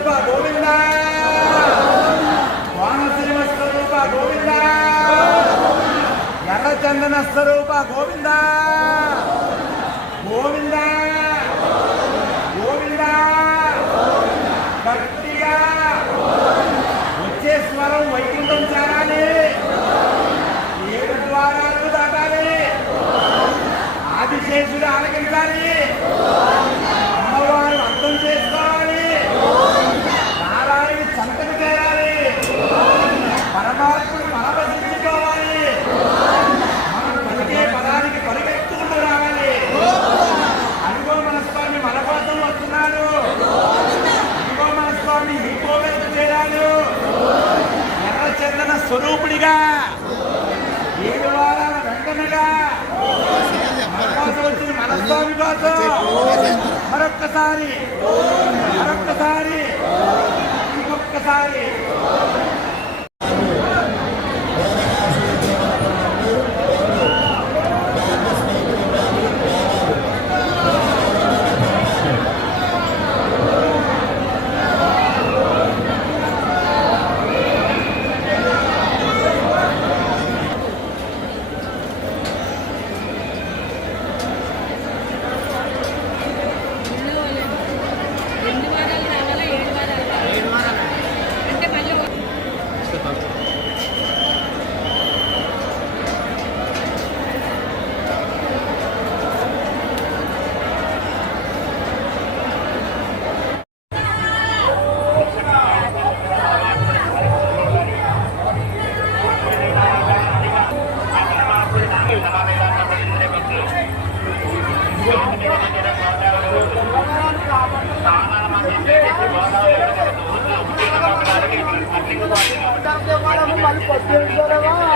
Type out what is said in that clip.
స్వరూప గోవింద. కోనసీమ స్వరూప గోవింద. ఎర్రచందన స్వరూప గోవింద. గోవింద. గోవింద. గట్టిగా. వచ్చే స్వరం వైకుంఠం చేరాలి. ఏడు ద్వారాలు దాటాలి. ఆదిశేషుడు ఆలకించాలి. మన స్వామి ఇంకో వైపు చేరాడు ఎర్ర చందన స్వరూపుడిగా ఏడు వారాల వెంటనగా వచ్చిన మనస్వామి కోసం మరొక్కసారి మరొక్కసారి ఇంకొక్కసారి. పద్దెనిమిది